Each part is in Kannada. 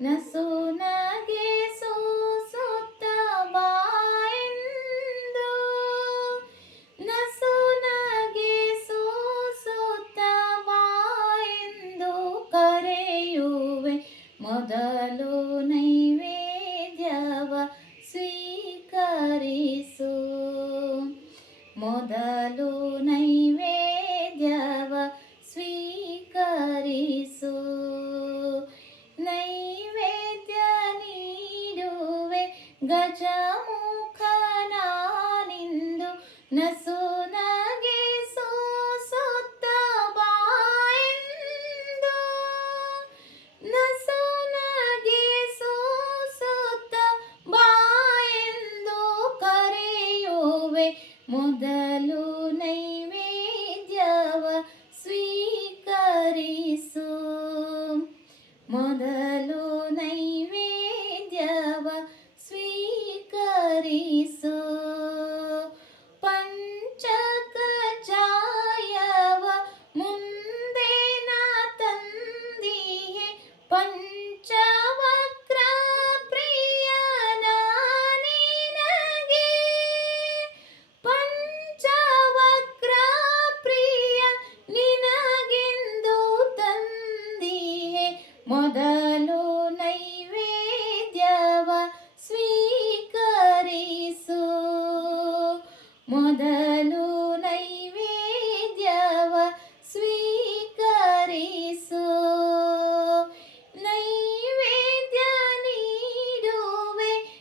ನಸು ನಗೆ ಸೂಸುತ್ತ ಬಾಯೆಂದು. ಕರೆಯುವೆ. ಮೊದಲು ನೈವೇದ್ಯವ ಸ್ವೀಕರಿಸು. ಮೊದಲು ಗಜಮುಖನಾನಿಂದು ನಸು ನಗೆ ಸೋಸುತ್ತ ಬಾಯೆಂದು ನಸು ನಗೆ ಸೋಸುತ್ತ ಬಾಯೆಂದು ಕರೆಯುವೆ ಮೊದಲು ನೈವೇದ್ಯವ ಸ್ವೀಕರಿಸು. ಮೊದಲು ಸ್ವೀಕರಿಸು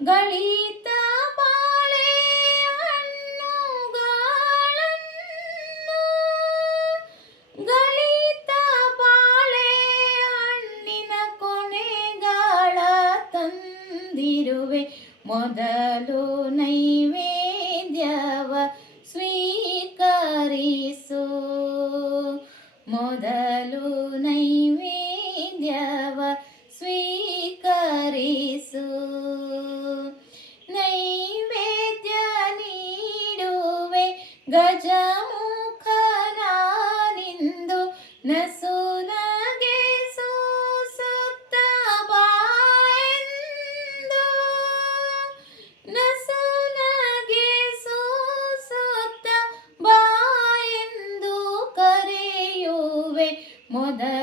ಗಳಿತ ಬಾಳೆ ಹಣ್ಣುಗಳನ್ನು ಗಳಿತ ಬಾಳೆ ಹಣ್ಣಿನ ಕೊನೆಗಳ ತಂದಿರುವೆ. ಮೊದಲು ನೈವೇದ್ಯವ ಸ್ವೀಕರಿಸು. ಮೊದಲು ಮುಖನಾನಿಂದು ನಸು ನಗೆ ಸೂಸುತ್ತ ಬಾಯಂದು ನಸು ನಗೆ ಸೂಸುತ್ತ ಬಾಯಂದು ಕರೆಯುವೆ ಮೊದಲ